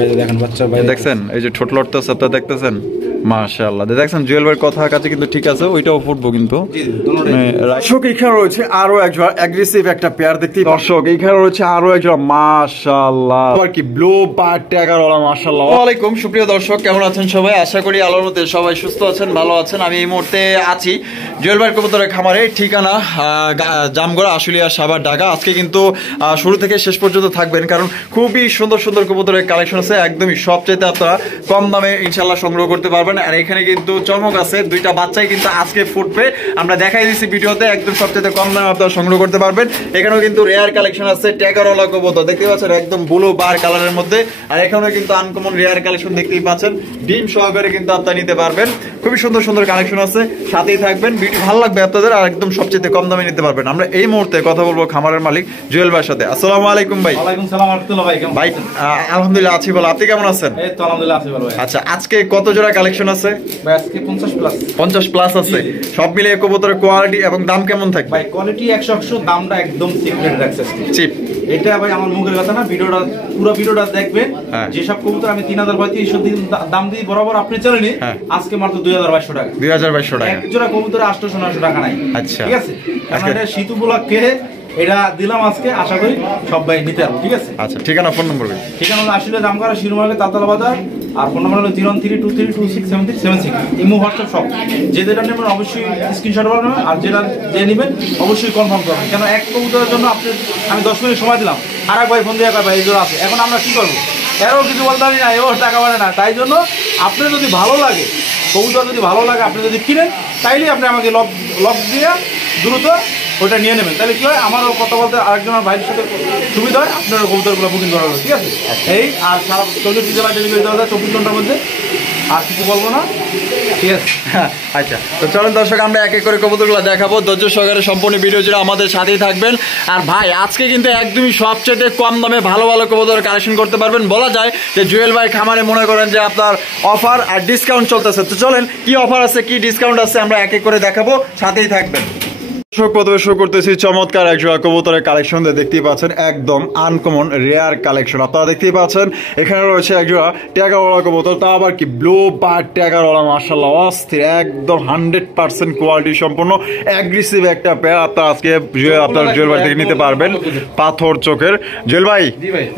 এই দেখেন বাচ্চা ভাই দেখছেন এই যে ঠোঁট লড়তেছে আপনারা দেখতেছেন মাশাআল্লাহ দেখছেন জুয়েল ভাইয়ের কথা কাছে কিন্তু ঠিক আছে ওইটাও ফুটবো কিন্তু দর্শক এখানে রয়েছে আরো একজন অ্যাগ্রেসিভ একটা পেয়ার দেখতে দর্শক এখানে রয়েছে আরো একজন মাশাআল্লাহ আর কি ব্লু বার ট্যাগার ওলা মাশাআল্লাহ। ওয়া আলাইকুম সুপ্রিয় দর্শক কেমন আছেন সবাই আশা করি আল্লাহর মতে সবাই সুস্থ আছেন ভালো আছেন। আমি এই মুহূর্তে আছি জুয়েল ভাইয়ের কবুতরের খামারে ঠিকানা জামগড়া আশুলিয়া সাভার ঢাকা। আজকে কিন্তু শুরু থেকে শেষ পর্যন্ত থাকবেন কারণ খুবই সুন্দর সুন্দর কবুতরের কালেকশন আছে একদমই সবচাইতে আপনারা কম দামে ইনশাআল্লাহ সংগ্রহ করতে পারবেন। আর এখানে কিন্তু চমক আছে দুইটা বাচ্চাই কিন্তু আজকে ফুটবে আমরা দেখাই দিচ্ছি ভিডিওতে একদম সবচেয়ে কম দামে আপনারা সংগ্রহ করতে পারবেন। এখানেও কিন্তু রেয়ার কালেকশন আছে ট্যাগারওয়ালা কবুতর দেখতে পাচ্ছেন একদম ব্লু বার কালারের মধ্যে। আর এখানেও কিন্তু আনকমন রেয়ার কালেকশন দেখতেই পাচ্ছেন ডিম সহকারে কিন্তু আপনারা নিতে পারবেন খুবই সুন্দর সুন্দর কালেকশন আছে সাথেই থাকবেন ভিডিও ভালো লাগবে আপনাদের আর একদম সবচেয়ে কম দামে নিতে পারবেন। আমরা এই মুহূর্তে কথা বলবো খামারের মালিক জুয়েল ভাইয়ের সাথে। আসসালামু আলাইকুম ভাই। ওয়ালাইকুম সালাম রাহমাতুল্লাহ ভাই। ভাই আলহামদুলিল্লাহ আছি ভালো আপনি কেমন আছেন? এই তো আলহামদুলিল্লাহ আছি ভালো ভাই। আচ্ছা আজকে কত জোড়া কালেকশন আছে ভাই? আজকে 50 প্লাস আছে। সব মিলিয়ে কবুতরের কোয়ালিটি এবং দাম কেমন থাকবে? ভাই কোয়ালিটি 100 দামটা একদম সিক্রেট রাখছে চিপ। এটা ভাই আমার মুখের কথা না, ভিডিওটা পুরো ভিডিওটা দেখবেন। যেসব কবুতর আমি 3000 দাম দিই বরাবর আপনি চলেনি আজকে মাত্র 2200 টাকা। 2200 টাকা এক জোড়া কবুতরে 800-900 টাকা নাই। আচ্ছা ঠিক আছে এটা শীত উপলক্ষে এটা দিলাম আজকে আশা করি সবাই নিতে পারবে। ঠিক আছে আচ্ছা ঠিকানা ফোন নম্বর ঠিকানা হলো আশুলিয়া জামগড়া শিরোমার্কেট তালতলা বাজার আর ফোন নম্বর হলো 01323267376 ইমো হোয়াটসঅ্যাপ সব যে যেটা নেবেন অবশ্যই স্ক্রিনশট করবেন আর যেটা যে নেবেন অবশ্যই কনফার্ম করবেন কেন এক কবুতরের জন্য আপনি আমি 10 মিনিট সময় দিলাম আর এক ভাই ফোন দিয়ে ভাই এই জোড়া আছে এখন আমরা কি করবো এরও কিছু বলতে পারি না এও টাকা বাড়ে না। তাই জন্য আপনার যদি ভালো লাগে কবুতর যদি ভালো লাগে আপনি যদি কিনেন তাইলে আপনি আমাকে লক দিয়ে দ্রুত ওটা নিয়ে নেবেন তাহলে কি হয় আমারও কথা বলতে আরেকজনের ভাইয়ের সাথে সুবিধা হয় আপনার কবুতরগুলো বুকিং করা হবে। ঠিক আছে এই আর সারা 40 জেলা ডেলিভারি দেওয়া যায় 24 ঘন্টার মধ্যে আর কিছু বলবো না। ঠিক আছে আচ্ছা তো চলুন দর্শক আমরা এক এক করে কবুতরগুলো দেখাবো ধৈর্য সহকারে সম্পূর্ণ ভিডিও জুড়ে আমাদের সাথেই থাকবেন। আর ভাই আজকে কিন্তু একদমই সবচেয়ে কম দামে ভালো ভালো কবুতর কালেকশন করতে পারবেন। বলা যায় যে জুয়েল ভাই খামারে মনে করেন যে আপনার অফার আর ডিসকাউন্ট চলতেছে। তো চলেন কি অফার আছে কি ডিসকাউন্ট আছে আমরা এক এক করে দেখাবো সাথেই থাকবেন। প্রথমে শুরু করতেছি চমৎকার এক জোড়া কবুতরের কালেকশন দেখতেই পাচ্ছেন একদম আনকমন রেয়ার কালেকশন আপনারা দেখতেই পাচ্ছেন। এখানে রয়েছে এক জোড়া ট্যাগারওয়ালা কবুতর তা আবার কি ব্লু বার ট্যাগারওয়ালা মাশাআল্লাহ অস্থির একদম 100% কোয়ালিটি সম্পন্ন অ্যাগ্রেসিভ একটা পেয়ার আপনারা আজকে আপনার জুয়েল ভাই থেকে নিতে পারবেন পাথর চোখের। জুয়েল ভাই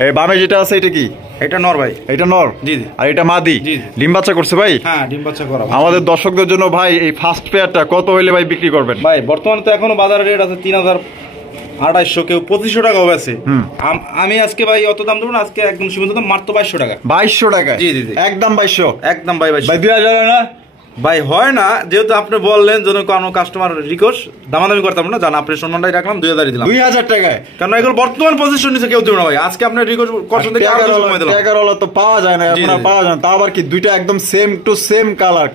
এই বামে যেটা আছে এটা কি? এটা নর ভাই। এটা নর জি আর এটা মাদি ডিম বাচ্চা করছে ভাই? হ্যাঁ ডিম বাচ্চা করা। আমাদের দর্শকদের জন্য ভাই এই ফার্স্ট পেয়ারটা কত হইলে ভাই বিক্রি করবেন? ভাই বর্তমানে তো এখনো বাজারে রেট আছে 3200 কেউ 2500 টাকাও আছে। আমি আজকে ভাই অত দাম দেবো না আজকে একদম সীমিত দাম মাত্র 2200 টাকা। 2200 টাকা? জি একদম 2200 একদম ভাই 2200 ভাই 2000 না ভাই হয় না যেহেতু আপনি বললেন যেন কোনো কাস্টমার রিকোয়েস্ট দামাদামি করতাম না জান আপনি সম্মানটাই রাখলাম 2000 দিলাম 2000 টাকায় কারণ এগুলো বর্তমান পজিশন নিচে কেউ দেবে না ভাই আজকে আপনি রিকোয়েস্ট করছেন দেখে আরো সময় দিলাম। ট্যাগারওয়ালা তো পাওয়া যায় না এখন আর পাওয়া যায় না তা আবার কি দুইটা একদম সেম টু সেম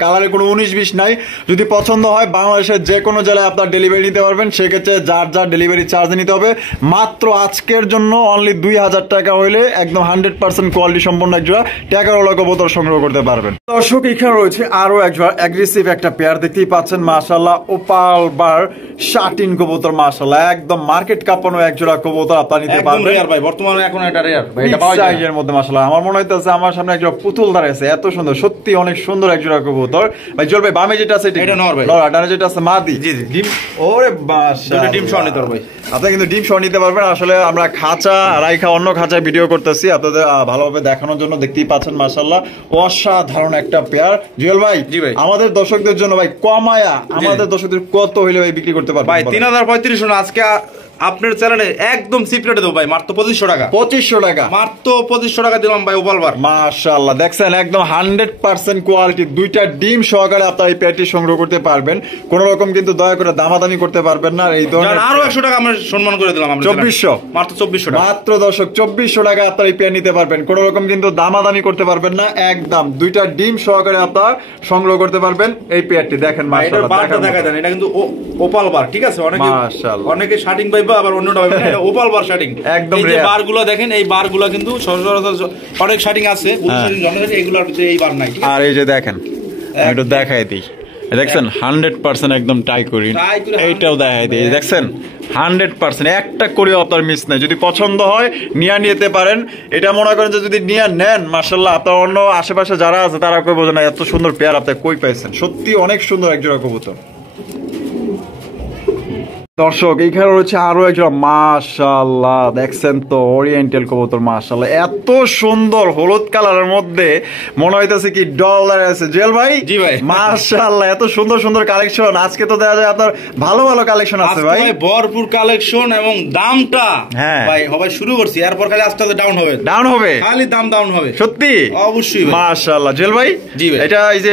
কালারে কোনো 19-20 নাই। যদি পছন্দ হয় বাংলাদেশের যে কোনো জেলায় আপনার ডেলিভারি নিতে পারবেন সেক্ষেত্রে যার ডেলিভারি চার্জ নিতে হবে মাত্র আজকের জন্য অনলি 2000 টাকা হইলে একদম 100% কোয়ালিটি সম্পন্ন এক জোড়া ট্যাগারওয়ালা কবুতর সংগ্রহ করতে পারবেন। দর্শক এখানে রয়েছে আরো এক জোড়া অ্যাগ্রেসিভ একটা পেয়ার দেখতেই পাচ্ছেন মাশাআল্লাহ ওপাল বার শাটিন কবুতর মাশাআল্লাহ একদম মার্কেট কাঁপানো এক জোড়া কবুতর আপনারা নিতে পারবেন। রেয়ার ভাই বর্তমানে এখন এটা রেয়ার ভাই এটা পাওয়া যায় এর মধ্যে মাশাআল্লাহ আমার মনে হইতাছে আমার সামনে এক জোড়া পুতুল দাঁড়াইছে এত সুন্দর সত্যি অনেক সুন্দর এক জোড়া কবুতর। ভাই জল ভাই বামে যেটা আছে এটা নর ভাই নর ডানে যেটা আছে মাদি। জি ডিম ওরে মাশাআল্লাহ ডিম সহ নিতে পারবেন আপনি কিন্তু ডিম সহ নিতে পারবেন। আসলে আমরা খাঁচা রাইখা অন্য খাঁচায় ভিডিও করতেছি আপনাদের ভালোভাবে দেখানোর জন্য দেখতেই পাচ্ছেন মাশাআল্লাহ অসাধারণ একটা পেয়ার। জুয়েল ভাই জি ভাই আমাদের দর্শকদের জন্য ভাই কমায়া আমাদের দর্শকদের কত হইলে ভাই বিক্রি করতে পারবেন? ভাই 3035 আজকে আপনার চ্যানেলে একদম সিপ্রেটে দেবো ভাই মাত্র 2500 টাকা। 2500 টাকা মাত্র 2500 টাকা দিলাম ভাই ওপালবার মাশাআল্লাহ দেখছেন একদম 100% কোয়ালিটি দুইটা ডিম সহকারে আপনারা এই পেয়ারটি সংগ্রহ করতে পারবেন কোনো রকম কিন্তু দয়া করে দামাদামি করতে পারবেন না। এই ধরনের আরো 100 টাকা আমরা সম্মান করে দিলাম আমরা 2400 মাত্র 2400 টাকা মাত্র দর্শক 2400 টাকা আপনারা এই পেয়ার নিতে পারবেন কোনো রকম কিন্তু দামাদামি করতে পারবেন না একদম দুইটা ডিম সহকারে আপনারা সংগ্রহ করতে পারবেন এই পেয়ারটি দেখেন মাশাআল্লাহ বারটা দেখা দেন এটা কিন্তু ওপাল বার ঠিক আছে অনেকে শাটিং পাইবা আবার অন্যটা পাইবা এটা ওপাল বার শাটিং একদম এই যে বারগুলো দেখেন এই বারগুলো কিন্তু সচরাচর অনেক শাটিং আছে এগুলোর ভিতরে এই বার নাই। আর এই যে দেখেন একটু দেখাই দিই দেখছেন 100% একদম টাই করি, এইটাও দেখাই দিই, দেখছেন 100% একটা করেও আপনার মিস নাই। যদি পছন্দ হয় নিয়ে নিতে পারেন। এটা মনে করেন যে যদি নিয়ে নেন মাশাআল্লাহ, আপনার অন্য আশেপাশে যারা আছে তারা কই বোঝে না এত সুন্দর পেয়ার আপনি কই পাইছেন। সত্যি অনেক সুন্দর একজোড়া কবুতর। দর্শক এইখানে রয়েছে আরো একজন, মাশাআল্লাহ দেখছেন তো ওরিয়েন্টাল কবুতর, মাশাআল্লাহ এত সুন্দর হলুদ কালারের মধ্যে মনে হইতেছে কি ডলার আছে। জেল ভাই, জি ভাই, মাশাআল্লাহ এত সুন্দর সুন্দর কালেকশন। আজকে তো দেখা যায় আপনার ভালো ভালো কালেকশন আছে ভাই, ভরপুর কালেকশন এবং দামটা ভাই সবাই শুরু করছি, এরপর খালি আস্তে আস্তে ডাউন হবে, ডাউন হবে, খালি দাম ডাউন হবে সত্যি অবশ্যই। মাশাআল্লাহ জেল ভাই, জি ভাই, এটা এই যে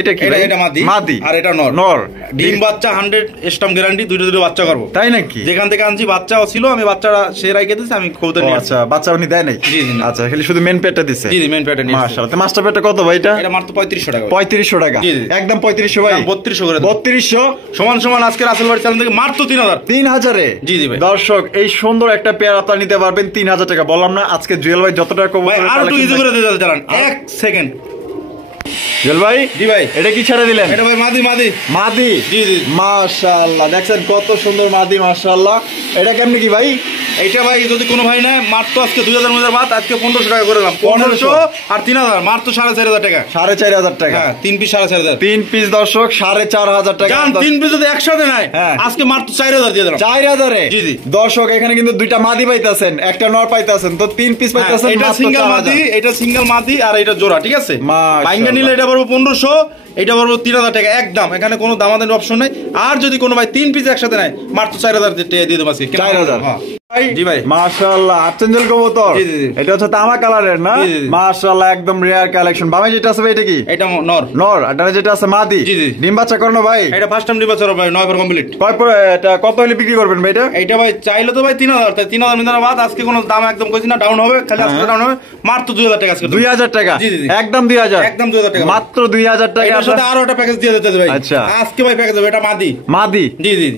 এটা কি? এটা মাদি আর এটা নর। নর ডিম বাচ্চা 100 স্টাম্প গ্যারান্টি, দুটো বাচ্চা করবো। তাই নাকি? যেখান থেকে আনছি বাচ্চাও ছিল, আমি বাচ্চাটা সে রাইখে দিয়েছি, আমি কবুতর নিয়ে। আচ্ছা বাচ্চা উনি দেয় নাই? জি জি, আচ্ছা খালি শুধু মেন পেটটা দিছে। জি জি, মেন পেটটা নিয়ে। মাশাআল্লাহ। তো মাস্টার পেটটা কত ভাই? এটা মাত্র 3500 টাকা। 3500 টাকা? জি জি, একদম 3500 ভাই? 3200 করে। 3200 সমান সমান আজকে রাসেল বাড়ি চ্যানেল থেকে মাত্র 3000 এ। জি জি ভাই। দর্শক এই সুন্দর একটা পেয়ার আপনারা নিতে পারবেন 3000 টাকা। বললাম না আজকে জুয়েল ভাই যত টাকা কবুতর ভাই আর একটু ইজি করে দিতে জানেন, 1 সেকেন্ড। জুয়েল ভাই, জি ভাই, এটা কি ছেড়ে দিলেন? এটা ভাই মাদি। মাদি? জি জি, মাশাআল্লাহ দেখছেন কত সুন্দর মাদি, মাশাআল্লাহ। এটা কেমনে কি ভাই? এইটা ভাই যদি কোনো ভাই নেয় মাত্র আজকে 2000 মধ্যে বাদ, আজকে 1500 টাকা করে দিলাম। 1500 আর 3000 মাত্র 4500 টাকা। 4500 টাকা? হ্যাঁ, 3 পিস 4500। 3 পিস দর্শক 4500 টাকা। জান 3 পিস যদি একসাথে নেয় আজকে মাত্র 4000 দিয়ে দিলাম। 4000 এ? জি জি। দর্শক এখানে কিন্তু দুইটা মাদি পাইতাছেন, একটা নর পাইতাছেন, তো 3 পিস পাইতাছেন। এটা সিঙ্গেল মাদি, এটা সিঙ্গেল মাদি আর এটা জোড়া, ঠিক আছে? বাইঙ্গা নিলে এটা পড়বে 1500, এটা পড়বে 3000 টাকা একদম। এখানে কোনো দামাদামির অপশন নাই। আর যদি কোনো ভাই 3 পিস একসাথে নেয় মাত্র 4000 টাকা দিয়ে দেব আজকে। 4000? জি ভাই, মাশাআল্লাহ আর্চেঞ্জেল কবুতর। এটা হচ্ছে তামা কালারের না? মাশাআল্লাহ একদম রেয়ার কালেকশন। বামে যেটা আছে এটা কি? এটা নর। নর। আর যেটা আছে মাদি? জি জি। ডিম বাচ্চা করনো ভাই? এটা ফার্স্ট টাইম ডিম বাচ্চা ভাই, 9 পর কমপ্লিট। কয় পরে এটা কত হলে বিক্রি করবেন ভাই এটা? এটা ভাই চাইলে তো ভাই 3000, তাই 3000 মিটার বাদ আজকে কোনো দাম একদম কইছি না, ডাউন হবে, খালি আজকে ডাউন হবে মাত্র 2000 টাকা আজকে। 2000 টাকা? জি জি, একদম 2000, একদম 2000 টাকা, মাত্র 2000 টাকা। এর সাথে আরো একটা প্যাকেজ দিয়ে দিতে ভাই। আচ্ছা আজকে ভাই প্যাকেজ হবে, এটা মাদি। মাদি? জি জি।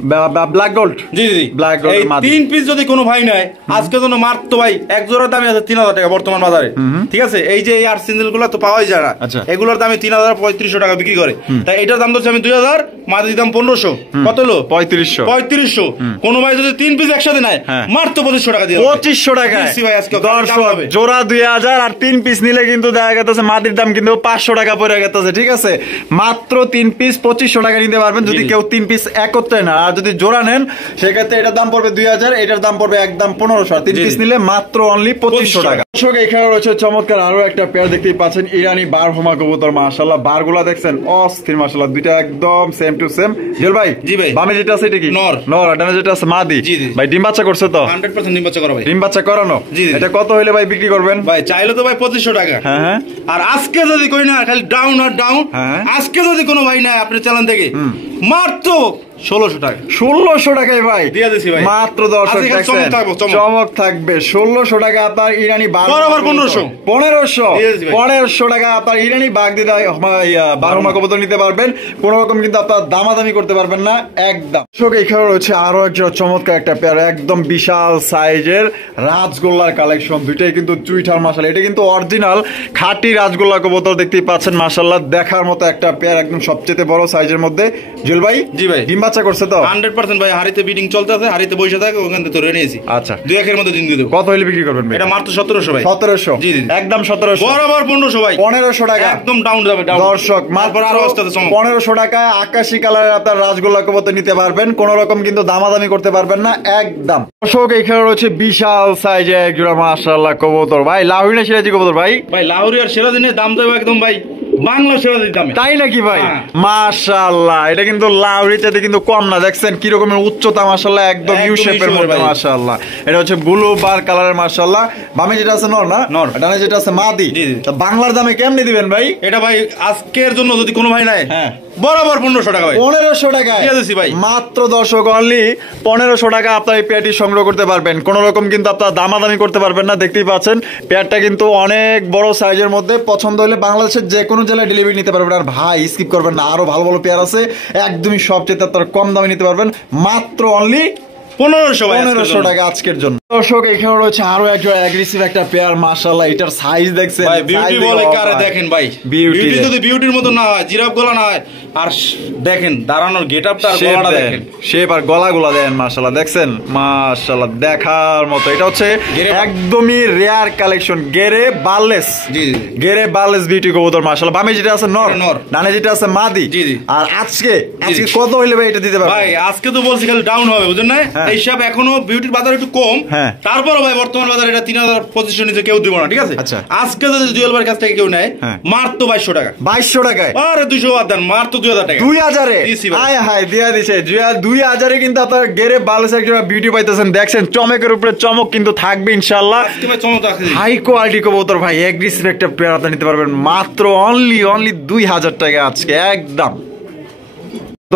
Black gold? জি জি, ব্ল্যাক গোল্ড মাদি। 3 পিস যদি কোনো ভাই নেয় আজকে জন্য মাত্র ভাই এক জোড়ার দামই আছে 3000 টাকা বর্তমান বাজারে, ঠিক আছে? এই যে এই আর্সেঞ্জেল গুলো তো পাওয়াই যায় না, এগুলোর দামে 3500 টাকা বিক্রি করে। তাই এটার দাম ধরছি আমি 2000, মাদির দাম 1500। কত হলো? 3500। কোন ভাই যদি 3 পিস একসাথে নেয় মাত্র 2500 টাকা দিয়ে 2500 টাকা ভাই আজকে। দর্শক জোড়া 2000 আর 3 পিস নিলে কিন্তু দেখা গেছে মাদির দাম কিন্তু 500 টাকা পড়ে গেছে, ঠিক আছে? মাত্র 3 পিস 2500 টাকা নিতে পারবেন যদি কেউ 3 পিস একত্রে না। আর যদি জোড়া নেন সেক্ষেত্রে এটার দাম পড়বে 2000, এটার দাম পড়বে একদম 1500। 3 পিস নিলে মাত্র অনলি 2500 টাকা। দর্শক এখানে রয়েছে চমৎকার আরো একটা পেয়ার, দেখতেই পাচ্ছেন ইরানি বারহুমা কবুতর। মাশাআল্লাহ বারগুলা দেখছেন অস্থির, মাশাআল্লাহ দুইটা একদম সেম টু সেম। জেল ভাই, জি ভাই, বামে যেটা আছে এটা কি? নর। নর। আর ডানে যেটা আছে মাদি? জি জি। ভাই ডিম বাচ্চা করছে তো? 100% ডিম বাচ্চা করা ভাই। ডিম বাচ্চা করানো? জি জি। এটা কত হইলে ভাই বিক্রি করবেন? ভাই চাইলে তো ভাই 2500 টাকা। হ্যাঁ হ্যাঁ। আর আজকে যদি কই না খালি ডাউন আর ডাউন, আজকে যদি কোনো ভাই না আপনি চ্যানেল থেকে মাত্র 1600 টাকা। 1600 টাকায় ভাই দিয়ে দিছি ভাই মাত্র। দর্শক দেখছেন চমক থাকবে। 1600 টাকা আপনার ইরানি বাঘ, বরাবর 1500 টাকা আপনার ইরানি বাঘ দিয়ে বারহুমা কবুতর নিতে পারবেন। কোন রকম কিন্তু আপনার দামাদামি করতে পারবেন না একদম। দর্শক এখানে রয়েছে আরো একজন চমৎকার একটা পেয়ার, একদম বিশাল সাইজের রাজগোল্লার কালেকশন। দুইটাই কিন্তু চুইঠার, মাশাআল্লাহ এটা কিন্তু অরিজিনাল খাঁটি রাজগোল্লা কবুতর। দেখতেই পাচ্ছেন মাশাআল্লাহ দেখার মতো একটা পেয়ার, একদম সবচেয়ে বড় সাইজের মধ্যে। জুয়েল ভাই, জি ভাই, ডিম বাচ্চা করছে তো? 100% ভাই, হাড়িতে বিডিং চলতেছে, হাড়িতে বসে থাকে, ওখান থেকে ধরে নিয়েছি। আচ্ছা, 2 একের মধ্যে দিন দিয়ে দেব। কত হইলে বিক্রি করবেন ভাই? এটা মাত্র 1700 ভাই। 1700? জি জি, একদম 1700, বরাবর 1500 ভাই। 1500 টাকা একদম ডাউন যাবে, ডাউন। দর্শক মাত্র আরো অবস্থাতে 1500 টাকায় আকাশী কালারের আপনার রাজগোল্লা কবুতর নিতে পারবেন। কোন রকম কিন্তু দামাদামি করতে পারবেন না একদম। দর্শক এখানে রয়েছে বিশাল সাইজের এক জোড়া মাশাআল্লাহ কবুতর। ভাই লাহুরি না সিরাজি কবুতর? ভাই ভাই লাহুরি আর সিরাজিনের দাম দেবো একদম ভাই বাংলা সিরাজির দামে। তাই নাকি ভাই? মাশাআল্লাহ এটা কিন্তু লাউরিতে কিন্তু কম না। দেখছেন কি রকমের উচ্চতা, মাশাআল্লাহ একদম ইউ শেপের মধ্যে, মাশাআল্লাহ। এটা হচ্ছে ব্লু বার কালারের, মাশাআল্লাহ। বামে যেটা আছে নর না? নর। ডানে যেটা আছে মাদি। বাংলার দামে কেমনে দিবেন ভাই? এটা ভাই আজকের জন্য যদি কোনো ভাই নাই, হ্যাঁ বরাবর 1500 টাকা ভাই। 1500 টাকা দিয়ে দিছি ভাই মাত্র। দর্শক অনলি 1500 টাকা আপনার এই পেয়ারটি সংগ্রহ করতে পারবেন। কোন রকম কিন্তু আপনার দামাদামি করতে পারবেন না। দেখতেই পাচ্ছেন পেয়ারটা কিন্তু অনেক বড় সাইজের মধ্যে। পছন্দ হলে বাংলাদেশের যে কোনো জেলায় ডেলিভারি নিতে পারবেন। আর ভাই স্কিপ করবেন না, আরো ভালো ভালো পেয়ার আছে একদমই সবচেয়ে আপনার কম দামে নিতে পারবেন মাত্র অনলি 1500 টাকা আজকের জন্য। দর্শক এখানে রয়েছে আরো একটা অ্যাগ্রেসিভ একটা পেয়ার, মাশাআল্লাহ এটার সাইজ দেখছেন ভাই বিউটি বলে কারে দেখেন ভাই, বিউটি যদি বিউটির মতো না হয়, জিরাফ গলা না হয়, আর দেখেন দাঁড়ানোর গেটআপটা আর গলাটা দেখেন, শেপ আর গলাগুলা দেখেন, মাশাআল্লাহ দেখছেন, মাশাআল্লাহ দেখার মতো। এটা হচ্ছে একদমই রেয়ার কালেকশন, গেরে বারলেস। জি জি, গেরে বারলেস বিউটি কবুতর, মাশাআল্লাহ। বামে যেটা আছে নর, ডানে যেটা আছে মাদি। জি জি। আর আজকে কত হইলে ভাই এটা দিতে পারবেন? ভাই আজকে তো বলছি খালি ডাউন হবে, বুঝছেন না? এই হিসাব এখনো বিউটির বাজার একটু কম, তারপরও ভাই বর্তমান বাজার এটা 3025 নিচে কেউ দিব না, ঠিক আছে? আচ্ছা, আজকে যদি জুয়েল ভাইয়ের কাছ থেকে কেউ নেয়, মার তো 2200 টাকা। 2200 টাকায়? আরে 200 বাদ দেন, মার তো 2000 টাকা। 2000 এ হায় হায় দিয়া দিছে। 2000 এ কিন্তু আপনার গেরে বারলেস একটা বিউটি পাইতেছেন। দেখছেন চমকের উপরে চমক কিন্তু থাকবে ইনশাআল্লাহ। আজকে ভাই চমক আছে, হাই কোয়ালিটি কবুতর ভাই, এগ্রেসিভ একটা পেয়ার আপনি নিতে পারবেন মাত্র অনলি 2000 টাকা আজকে একদম।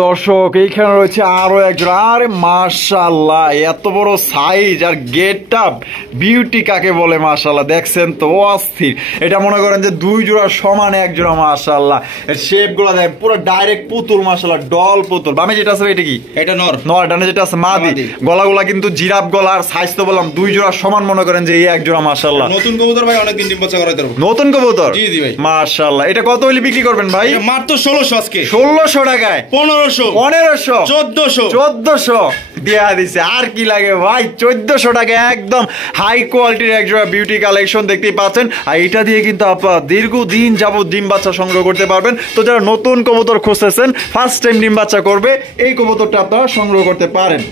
দর্শক এইখানে রয়েছে আরো একজন, আরে মাশাআল্লাহ এত বড় সাইজ আর গেট আপ, বিউটি কাকে বলে মাশাআল্লাহ, দেখছেন তো অস্থির। এটা মনে করেন যে দুই জোড়া সমানে এক জোড়া, মাশাআল্লাহ এর শেপ গুলো দেখেন পুরো ডাইরেক্ট পুতুল, মাশাআল্লাহ ডল পুতুল। বামে যেটা আছে এটা কি? এটা নর, ডানে যেটা আছে মাদি। গলাগুলা কিন্তু জিরাফ গলা, আর সাইজ তো বললাম দুই জোড়া সমান, মনে করেন যে এই এক জোড়া মাশাআল্লাহ। নতুন কবুতর ভাই, অনেকদিন ডিম বাচ্চা করাইতে পারবো। নতুন কবুতর? জি জি ভাই, মাশাআল্লাহ। এটা কত হইলে বিক্রি করবেন ভাই? মাত্র 1600 আজকে। 1600 টাকায়? 1500 1400 দিয়া দিছে। আর কি লাগে ভাই, 1400 টাকা একদম হাই কোয়ালিটির একজোড়া বিউটি কালেকশন দেখতেই পাচ্ছেন। আর এটা দিয়ে কিন্তু আপনারা দীর্ঘদিন যাবত ডিম বাচ্চা সংগ্রহ করতে পারবেন। তো যারা নতুন কবুতর খুঁজতেছেন, ফার্স্ট টাইম ডিম বাচ্চা করবে, এই কবুতরটা আপনারা সংগ্রহ করতে পারেন।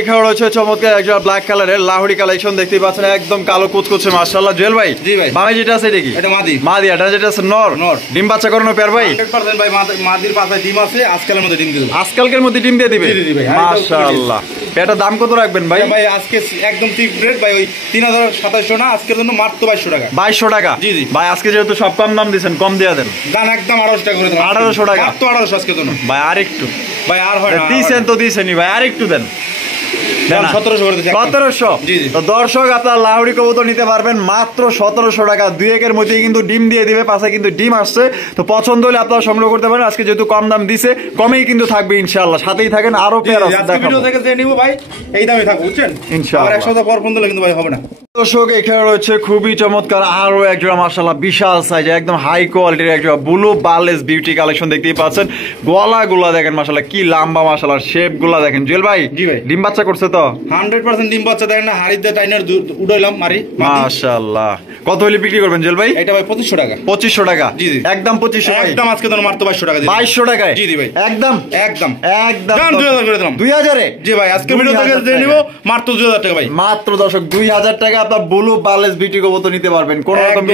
এখানে রয়েছে চমৎকার একটা ব্ল্যাক কালারের লাহোরি কালেকশন দেখতেই পাচ্ছেন, একদম কালো কুচকুচে মাশাআল্লাহ। জুয়েল ভাই, জি ভাই, বামে যেটা আছে এটা কি? এটা মাদি। মাদি। আর যেটা আছে নর, ডিম বাচ্চা করানো পেয়ার ভাই? 100% ভাই, মাদির পাশায় ডিম আছে, আজকালের মধ্যে ডিম দিয়ে দেব। আজকালকের মধ্যে ডিম দিয়ে দিবে? জি জি ভাই, মাশাআল্লাহ। এটা দাম কত রাখবেন ভাই? ভাই আজকে একদম ঠিক রেট ভাই, ওই 3027 না, আজকের জন্য মাত্র 2200 টাকা। 2200 টাকা? জি জি ভাই, আজকে যেহেতু সব কম দাম দিবেন, কম দিয়ে দেন। দাম একদম 1800 টাকা করে দেন। 1800 টাকা? মাত্র 1800 আজকের জন্য ভাই। আর একটু ভাই, আর হয় না, দিছেন তো দিছেনই ভাই, আর একটু দেন। 1700? তো দর্শক আপনার লাহোরি কবুতর নিতে পারবেন মাত্র 1700 টাকা। 2-1 মধ্যেই কিন্তু ডিম দিয়ে দিবে, পাশে কিন্তু ডিম আসছে। তো পছন্দ হলে আপনারা সংগ্রহ করতে পারেন। আজকে যেহেতু কম দাম দিছে, কমেই কিন্তু থাকবে ইনশাআল্লাহ। সাথেই থাকেন, আরো পেয়ার আছে দেখাবো। ভিডিও থেকে যে নিব ভাই এই দামে থাকবে, বুঝছেন ইনশাআল্লাহ। আর 1 সপ্তাহ পর ফোন দিলে কিন্তু ভাই হবে না। দর্শক এখানে রয়েছে খুবই চমৎকার আরো একজোড়া মাশাআল্লাহ বিশাল সাইজ, একদম হাই কোয়ালিটির একজোড়া ব্লু বারলেস বিউটি কালেকশন দেখতেই পাচ্ছেন। গলাগুলা দেখেন মাশাআল্লাহ কি লম্বা, মাশাআল্লাহ শেপ গুলা দেখেন। জুয়েল ভাই, জি ভাই, ডিম বাচ্চা করছে তো? 100% ডিম বাচ্চা, দেখেন না হাড়িতে টাইনার উড়াইলাম মারি, মাশাআল্লাহ। কত হলে বিক্রি করবেন জুয়েল ভাই? এটা ভাই 2500 টাকা। 2500 টাকা? জি জি একদম 2500 ভাই, একদম আজকে তো মাত্র 2200 টাকা দিই। 2200 টাকায়? জি জি ভাই, একদম একদম একদম 2000 করে দিলাম। 2000 এ? জি ভাই, আজকে ভিডিও থেকে যে নিব মাত্র 2000 টাকা ভাই। মাত্র দর্শক 2000 টাকা আপনার ব্লু বারলেস বিউটি কবুতর নিতে পারবেন, কোন রকম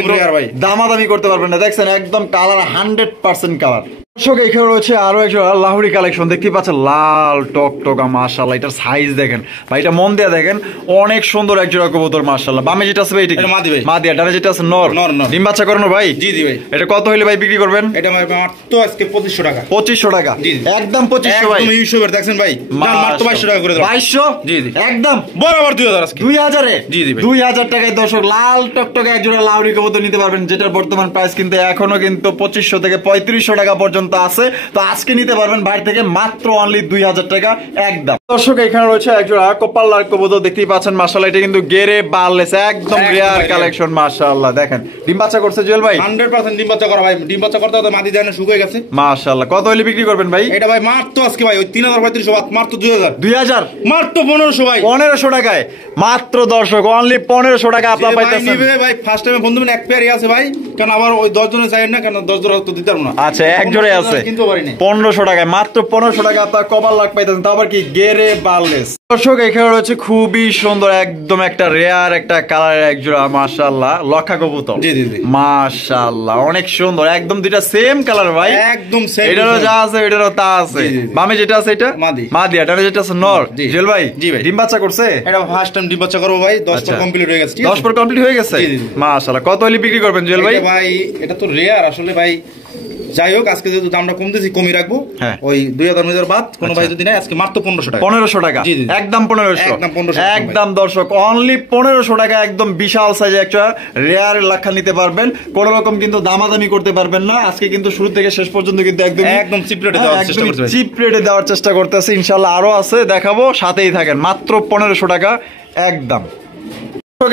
দামাদামি করতে পারবেন না। দেখছেন একদম কালার 100% কালার। দর্শক এখানে রয়েছে আরো একটা লাহোরি কালেকশন দেখতে পাচ্ছেন, লাল টকটকা মাশাআল্লাহ। এটার সাইজ দেখেন ভাই, এটা মন দিয়ে দেখেন, অনেক সুন্দর এক জোড়া কবুতর মাশাআল্লাহ। বামে যেটা আছে ভাই এটা মাদি ভাই? মাদি। আর ডানে যেটা আছে নর? নর। ডিম বাচ্চা করানো ভাই? জি জি ভাই। এটা কত হইলে ভাই বিক্রি করবেন? এটা ভাই মাত্র আজকে 2500 টাকা। 2500 টাকা? জি একদম 2500 ভাই, একদম ইউসুফের। দেখছেন ভাই, মাত্র 2200 টাকা করে দিলাম। 2200? জি জি একদম বরাবর 2000 আজকে। 2000 এ? জি জি ভাই, 2000 টাকায় দর্শক লাল টকটকা এক জোড়া লাহোরি কবুতর নিতে পারবেন, যেটার বর্তমান প্রাইস কিন্তু এখনো কিন্তু 2500 থেকে 3500 টাকা পর্যন্ত আছে। তো আজকে নিতে পারবেন বাইরে থেকে মাত্র অনলি 2000 টাকা একদম। দর্শক এখানে রয়েছে একজোড়া কপাল কবুতর দেখতেই পাচ্ছেন মাশাআল্লাহ। এটা কিন্তু গেরে বারলেস, একদম রেয়ার কালেকশন মাশাআল্লাহ। দেখেন ডিম বাচ্চা করছে জুয়েল ভাই? 100% ডিম বাচ্চা করা ভাই। ডিম বাচ্চা করতে তো মাদি দেন শুকিয়ে গেছে মাশাআল্লাহ। কত হইলে বিক্রি করবেন ভাই? এটা ভাই মাত্র আজকে ভাই ওই 3035 বাদ মাত্র 2000। 2000? মাত্র 1500 ভাই। 1500 টাকায় মাত্র দর্শক অনলি 1500 টাকা আপনারা পাইতেছেন ভাই। ফার্স্ট টাইমে বন্ধু এক পেয়ারই আছে ভাই, কারণ আবার ওই 10 জনের চাই না, কারণ 10 জোড়া তো দিতে পারবো না। আচ্ছা এক জোড়ে আছে কিন্তু পারি না। 1500 টাকায় মাত্র 1500 টাকা আপনার কপাল লাখ পাইতেছেন, তো আবার কি গেরে বারলেস। দর্শক এখানে রয়েছে খুবই সুন্দর একদম একটা রেয়ার একটা কালারের এক জোড়া মাশাআল্লাহ লক্ষা কবুতর। জি জি জি মাশাআল্লাহ অনেক সুন্দর, একদম দুইটা সেম কালার ভাই, একদম সেম। এটারও যা আছে এটারও তা আছে। বামে যেটা আছে এটা মাদি। মাদি। আর যেটা আছে নর। জেল ভাই, জি ভাই, ডিম বাচ্চা করছে? এটা ফার্স্ট টাইম ডিম বাচ্চা করব ভাই। 10 পর কমপ্লিট হয়ে গেছে। 10 পর কমপ্লিট হয়ে গেছে মাশাআল্লাহ। কত হলে বিক্রি করবেন জেল ভাই? ভাই এটা তো রেয়ার আসলে ভাই, যাই হোক আজকে যেহেতু দামটা কম দিয়েছি কমই রাখবো। ওই 2000 বাদ কোনো ভাই যদি নাই আজকে মাত্র 1500 টাকা। 1500 টাকা? একদম 1500। একদম 1500 একদম দর্শক অনলি 1500 টাকা। একদম বিশাল সাইজে একটা রেয়ার লাক্ষা নিতে পারবেন, কোন রকম কিন্তু দামাদামি করতে পারবেন না। আজকে কিন্তু শুরু থেকে শেষ পর্যন্ত কিন্তু একদম চিপ রেটে দেওয়ার চেষ্টা করতেছি। চিপ রেটে দেওয়ার চেষ্টা করতেছি, ইনশাআল্লাহ আরো আছে দেখাবো, সাথেই থাকেন। মাত্র 1500 টাকা একদম।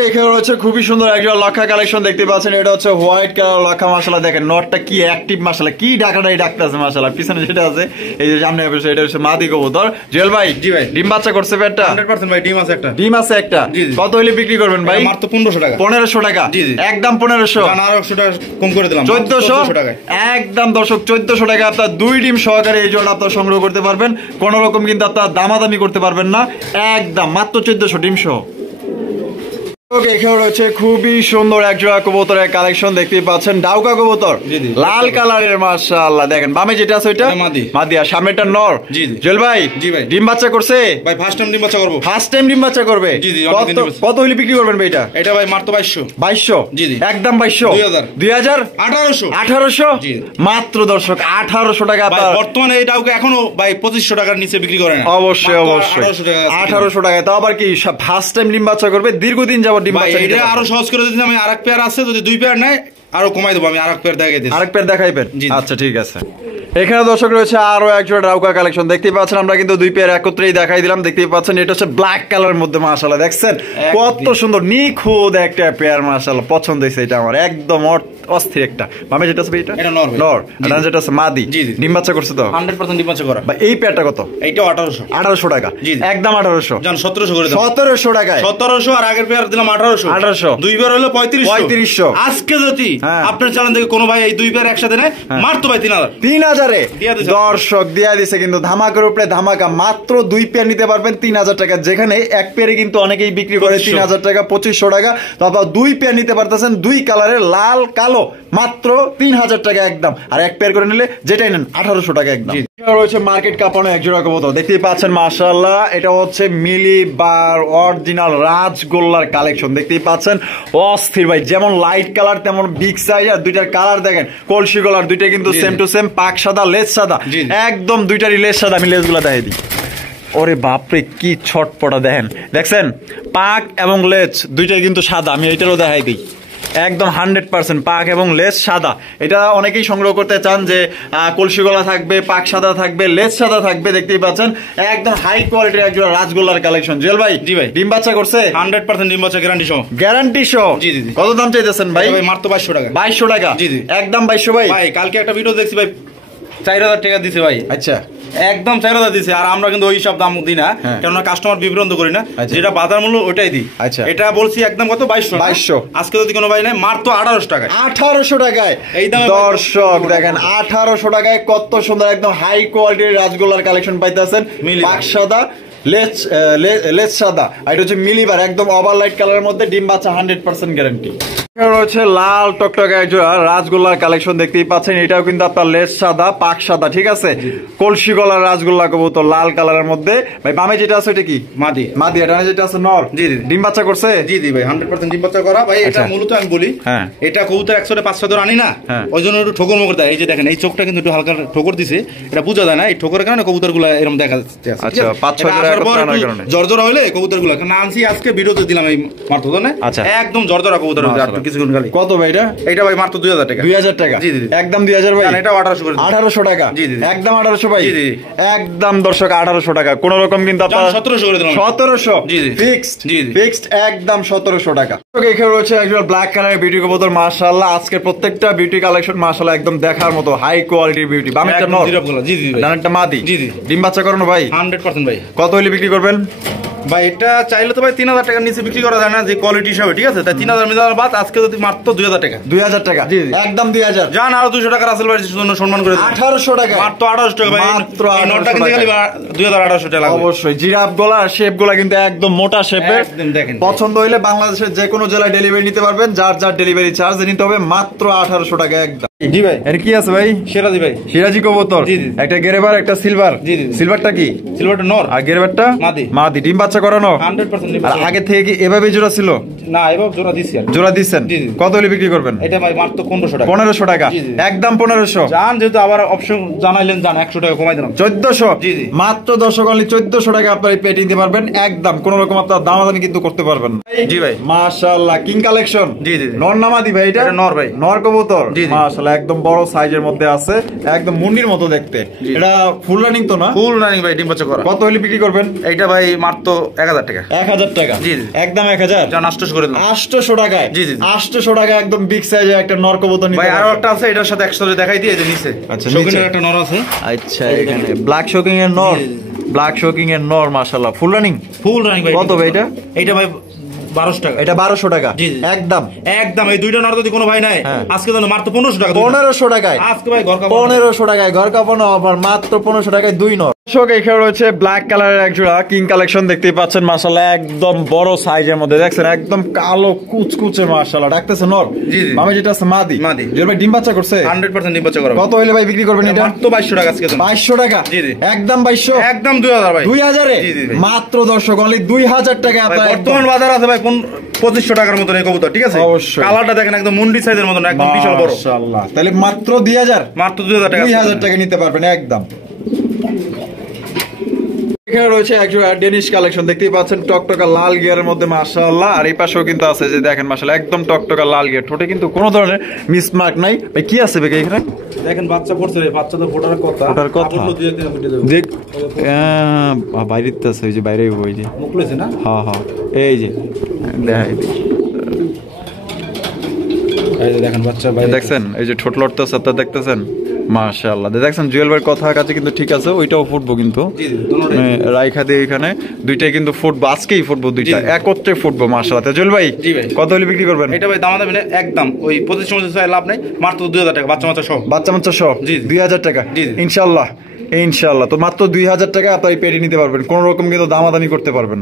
এখানে রয়েছে খুবই সুন্দর একটা লক্ষা কালেকশন দেখতে পাচ্ছেন, এটা হচ্ছে হোয়াইট কালার লক্ষা। মাশাআল্লাহ দেখেন নটটা কি অ্যাক্টিভ, মাশাআল্লাহ কি ডাকাটাই ডাকতেছে মাশাআল্লাহ। পিছনে যেটা আছে এই যে সামনে এটা হচ্ছে মাদি কবুতর। জুয়েল ভাই, জি ভাই, ডিম বাচ্চা করছে পেটটা? 100% ভাই, ডিম আছে একটা। ডিম আছে একটা। কত হইলে বিক্রি করবেন ভাই? মাত্র 1500 টাকা। 1500 টাকা, একদম 1500। না, আরো 100 টাকা কম করে দিলাম, 1400 টাকা একদম। দর্শক 1400 টাকা আপনার 2 ডিম সহকারে এই জোড়া আপনার সংগ্রহ করতে পারবেন। কোন রকম কিন্তু আপনার দামাদামি করতে পারবেন না, একদম মাত্র 1400 ডিম সহ। এখানে রয়েছে খুবই সুন্দর এক জোড়া কবুতরের কালেকশন দেখতে পাচ্ছেন, ডাউকা কবুতর লাল কালারের। মাশাআল্লাহ দেখেন বামে যেটা আছে ওইটা মাদি আর সামনেটা নর। জুয়েল ভাই, জি ভাই, ডিম বাচ্চা করছে ভাই? ফার্স্ট টাইম ডিম বাচ্চা করব। ফার্স্ট টাইম ডিম বাচ্চা করবে? জি জি। কত হইলে বিক্রি করবেন ভাই এটা? এটা ভাই মাত্র 2200। 2200? জি জি, একদম 2200। 2000 1800 1800 মাত্র। দর্শক 1800 টাকা। বর্তমানে এই ডাউকা এখনো ভাই 2500 টাকার নিচে বিক্রি করে না। অবশ্যই অবশ্যই 1800 টাকা। তাও আবার কি ফার্স্ট টাইম ডিম বাচ্চা করবে, দীর্ঘদিন যাবত ডিম বাচ্চা। এটা আরো সহজ করে দিচ্ছি আমি, আরেক পেয়ার আছে, যদি 2 পেয়ার নেয় আরো কমাই দেবো আমি, আরেক পেয়ার দেখাই দিচ্ছি। আরেক পেয়ার দেখাইবেন? আচ্ছা ঠিক আছে। এখানে দর্শক রয়েছে আরো এক জোড়া ডাউকা কালেকশন দেখতেই পাচ্ছেন, আমরা কিন্তু 2 পেয়ার একত্রেই দেখাই দিলাম। দেখতেই পাচ্ছেন এটা হচ্ছে ব্ল্যাক কালারের মধ্যে। মাশাআল্লাহ দেখছেন কত সুন্দর নিখুঁত একটা পেয়ার। মাশাআল্লাহ পছন্দ হয়েছে এটা আমার, একদম অস্থির একটা। মামে যেটা আছে এটা নর, আর যেটা আছে মাদি। ডিম বাচ্চা করছে তো? 100% ডিম বাচ্চা করা। ভাই এই পেয়ারটা কত? এইটাও 1800। 1800 টাকা, একদম 1800। জান 1700 করে দাও। 1700 টাকায় 1700, আর আগের পেয়ার দিলাম 1800। 1800 2 পেয়ার হলো 3500। 3500। আজকে যদি আপনার চ্যানেল থেকে কোনো ভাই এই 2 পেয়ার একসাথে নেয় মাত্র ভাই 3000। 3000 এ দর্শক দিয়া দিছে কিন্তু ধামাকার উপরে ধামাকা। মাত্র 2 পেয়ার নিতে পারবেন 3000 টাকা, যেখানে এক পেয়ারে কিন্তু অনেকেই বিক্রি করে 3000 টাকা 2500 টাকা। তারপর 2 পেয়ার নিতে পারতেছেন 2 কালারের লাল কালো মাত্র 3000 টাকা একদম। আর এক পেয়ার করে নিলে যেটাই নেন 1800 টাকা একদম। রয়েছে মার্কেট কাঁপানো এক জোড়া কবুতর দেখতেই পাচ্ছেন মাশাআল্লাহ, এটা হচ্ছে মিলি বার অরিজিনাল রাজগোল্লার কালেকশন দেখতেই পাচ্ছেন। অস্থির ভাই, যেমন লাইট কালার তেমন বিগ সাইজ। আর দুইটার কালার দেখেন কলসি গলার, দুইটা কিন্তু সেম টু সেম, পাক সাদা লেজ সাদা, একদম দুইটারই লেজ সাদা। আমি লেজগুলা দেখাই দিই। ওরে বাপরে কি ছটপটা দেখেন, দেখছেন পাক এবং লেজ দুইটাই কিন্তু সাদা। আমি এইটারও দেখাই দিই, একদম 100% পাক এবং লেজ সাদা। এটা অনেকেই সংগ্রহ করতে চান যে কলসি গলা থাকবে, পাক সাদা থাকবে, লেজ সাদা থাকবে। দেখতেই পাচ্ছেন একদম হাই কোয়ালিটির একজন রাজগোল্লার কালেকশন। জুয়েল ভাই, জি ভাই, ডিম বাচ্চা করছে? 100% ডিম বাচ্চা গ্যারান্টি সহ। গ্যারান্টি সহ? জি জি। কত দাম চাইতেছেন ভাই? ভাই মাত্র 2200 টাকা। 2200 টাকা? জি জি, একদম 2200 ভাই। ভাই কালকে একটা ভিডিও দেখছি ভাই 4000 টাকা দিছে ভাই। আচ্ছা, একদম 4000 দিছে। আর আমরা কিন্তু ওই সব দাম দিই না, কেননা কাস্টমার বিভ্রান্ত করি না, যেটা বাজার মূল্য ওইটাই দিই। আচ্ছা, এটা বলছি একদম কত? 2200। আজকে যদি কোনো ভাই নেয় মাত্র 1800 টাকায়। 1800 টাকায় এই দামে দর্শক দেখেন 1800 টাকায় কত সুন্দর একদম হাই কোয়ালিটির রাজগোল্লার কালেকশন পাইতেছেন। পাক সাদা, লেজ সাদা, আর এটা হচ্ছে মিলিবার একদম ওভার লাইট কালারের মধ্যে, ডিম বাচ্চা 100% গ্যারান্টি। রয়েছে লাল টকটকে একজোড়া রাজগোল্লার কালেকশন দেখতেই পাচ্ছেন, এটাও কিন্তু আপনার লেজ সাদা, পাক সাদা, ঠিক আছে। কলসি গলার রাজগোল্লা কবুতর লাল কালারের মধ্যে। ভাই বামে যেটা আছে এটা কি? মাদি। মাদি। এটা যেটা আছে নর? জি জি। ডিম বাচ্চা করছে? জি জি ভাই, 100% ডিম বাচ্চা করা ভাই। এটা মূলত আমি বলি, এটা কবুতর 105 ধরে আনি না, ওই জন্য একটু ঠোকর মকর দেয়। এই যে দেখেন এই চোখটা কিন্তু একটু হালকা ঠোকর দিছে, এটা বোঝা যায় না। এই ঠোকরের কারণে কবুতর গুলা এরকম দেখা যাচ্ছে। আচ্ছা, 5-6 জর্জরা হইলে কবুতর গুলা না আনছি আজকে ভিডিওতে দিলাম এই মাত্র না। আচ্ছা, একদম জর্জরা কবুতর। কিছুক্ষণ খালি। কত ভাই এটা? এটা ভাই মাত্র 2000 টাকা। 2000 টাকা? জি জি, একদম 2000 ভাই। এটা 1800 করে। 1800 টাকা? জি জি, একদম 1800 ভাই। জি জি, একদম দর্শক 1800 টাকা। কোন রকম কিন্তু আপনারা 1700 করে দিলাম। 1700? জি জি, ফিক্সড। জি জি, ফিক্সড একদম 1700 টাকা। এখানে রয়েছে একজন ব্ল্যাক কালারের বিউটি কবুতর। মাশাআল্লাহ আজকে প্রত্যেকটা বিউটি কালেকশন মাশাআল্লাহ একদম দেখার মতো হাই কোয়ালিটির বিউটি। বামেরটা নর? জি জি, ডানেরটা মাদি? জি জি। ডিম বাচ্চা করানো ভাই? 100% ভাই। কত হইলে বিক্রি করবেন ভাই? এটা চাইলে তো ভাই 3000 টাকার নিচে বিক্রি করা যায় না, যে কোয়ালিটি হিসাবে, ঠিক আছে। তাই 3000 মিলার বাদ আজকে যদি মাত্র 2000 টাকা। 2000 টাকা? জি জি, একদম 2000। জান আরো 200 টাকা রাসেল ভাইয়ের জন্য সম্মান করে দেন। 1800 টাকা? মাত্র 1800 টাকা ভাই। মাত্র 1800 টাকা খালি 2800 টাকা লাগবে। অবশ্যই জিরাফ গলা শেপ গুলা কিন্তু একদম মোটা শেপের। একদম দেখেন, পছন্দ হইলে বাংলাদেশের যে কোনো জেলায় ডেলিভারি নিতে পারবেন। যার যার ডেলিভারি চার্জ নিতে হবে মাত্র 1800 টাকা একদম। জি ভাই, এর কি আছে ভাই? সিরাজি ভাই। সিরাজি কবুতর? জি জি, একটা গেরেবার একটা সিলভার? জি জি। সিলভারটা কি? সিলভারটা নর, আর গেরেবারটা মাদি? মাদি। ডিম বাচ্চা করানো? 100% ডিম বাচ্চা। আগে থেকে কি এভাবে জোড়া ছিল? না, এভাবে জোড়া দিছি। আর জোড়া দিছেন? জি জি। কত হলে বিক্রি করবেন? এটা ভাই মাত্র 1500 টাকা। 1500 টাকা? একদম 1500। জান যেহেতু আবার অপশন জানাইলেন, জান 100 টাকা কমাই দিলাম। 1400? জি জি, মাত্র দর্শক অনলি 1400 টাকা আপনারা পেটি দিতে পারবেন একদম। কোন রকম আপনার দামাদামি কিন্তু করতে পারবেন না। জি ভাই, মাশাআল্লাহ কিং কালেকশন। জি জি, নর না মাদি ভাই? এটা নর ভাই। নর কবুতর? মাশাআল্লাহ একদম বড় সাইজের মধ্যে আছে, একদম মুন্ডির মতো দেখতে। এটা ফুল রানিং তো না? ফুল রানিং ভাই, ডিম বাচ্চা করা। কত হলে বিক্রি করবেন এইটা ভাই মাত্র 1000 টাকা। 1000 টাকা? জি জি, একদম 1000। জান 800 করে দিলাম। 800 টাকায়? জি জি, 800 টাকায় একদম বিগ সাইজের একটা নর কবুতর নিতে ভাই। পারবেন। আরো একটা আছে, এটার সাথে একসাথে দেখাই দিয়ে, যে নিচে আচ্ছা, শৌখিনের নিচে একটা নর আছে। আচ্ছা, এখানে ব্ল্যাক শোকিং এর নর। ব্ল্যাক শোকিং এর নর, মাশাআল্লাহ, ফুল রানিং। ফুল রানিং ভাই। কত ভাই এটা? এইটা ভাই 1200 টাকা। এটা 1200 টাকা? জি জি, একদম একদম। এই দুইটা নর যদি কোনো ভাই নাই, আজকে তো মাত্র 1500 টাকা। 1500 টাকায় আজকে ভাই ঘর 1500 টাকায় ঘর কাপানো অফার, মাত্র 1500 টাকায় দুই নর। দর্শক, এখানে রয়েছে ব্ল্যাক কালারের এক জোড়া কিং কালেকশন, দেখতেই পাচ্ছেন মাশাআল্লাহ, একদম বড় সাইজের মধ্যে দেখছেন, একদম কালো কুচকুচে মাশাআল্লাহ। ডাকতেছে নর? জি জি, মামা যেটা আছে মাদি। মাদি। জোর ভাই ডিম বাচ্চা করছে? 100% ডিম বাচ্চা করা। কত হইলে ভাই বিক্রি করবেন এটা? মাত্র 2200 টাকা আজকে। 2200 টাকা? জি জি, একদম 2200? একদম 2000 ভাই। 2000 এ? জি জি ভাই, মাত্র দর্শক অনলি 2000 টাকা আপনার। বর্তমান বাজার আছে ভাই 2500 টাকার মতন এই কবুতর, ঠিক আছে? অবশ্যই। কালারটা দেখেন একদম মুন্ডি সাইজের মতন, একদম বিশাল বড়। মাশাআল্লাহ, তাহলে মাত্র 2000? মাত্র 2000 টাকা। 2000 টাকা নিতে পারবেন একদম। এখানে রয়েছে একজোড়া ডেনিশ কালেকশন, দেখতেই পাচ্ছেন টকটকা লাল গিয়ারের মধ্যে মাশাআল্লাহ। আর এই পাশেও কিন্তু আছে, যে দেখেন মাশাআল্লাহ, একদম টকটকা লাল গিয়ার, ঠোঁটে কিন্তু কোনো ধরনের মিসমার্ক নাই। ভাই কি আছে ভাই এখানে? দেখেন বাচ্চা পড়ছে রে, বাচ্চা তো ফোটার কথা। ফোটার কথা? আপন দুই একদিন ফুটে যাবে। দেখ, বাইরে আছে, ওই যে বাইরে, ওই যে মুখ লইছে না? হ্যাঁ হ্যাঁ, এই যে দেখাই দিই, এই যে দেখেন বাচ্চা বাইরে দেখছেন, এই যে ঠোঁট লড়তেছে, তা দেখতেছেন মাশাআল্লাহ। দেখছেন জুয়েল ভাইয়ের কথা কাছে কিন্তু ঠিক আছে, ওইটাও ফুটবো কিন্তু। জি জি, দুটোটাই। রাইখা দিয়ে এখানে দুইটাই কিন্তু ফুটবো, আজকেই ফুটবো দুইটা, একত্রে ফুটবো মাশাআল্লাহ। জুয়েল ভাই, জি ভাই, কত হলে বিক্রি করবেন এটা ভাই? দাম দামি না, একদম ওই 2500 লাভ নাই, মাত্র 2000 টাকা বাচ্চা সহ। বাচ্চা মাচ্চা সহ? জি। 2000 টাকা? জি। ইনশাআল্লাহ, ইনশাআল্লাহ। তো মাত্র 2000 টাকা আপনার পেটি নিতে পারবেন, কোন রকম কিন্তু দামাদামি করতে পারবেন না।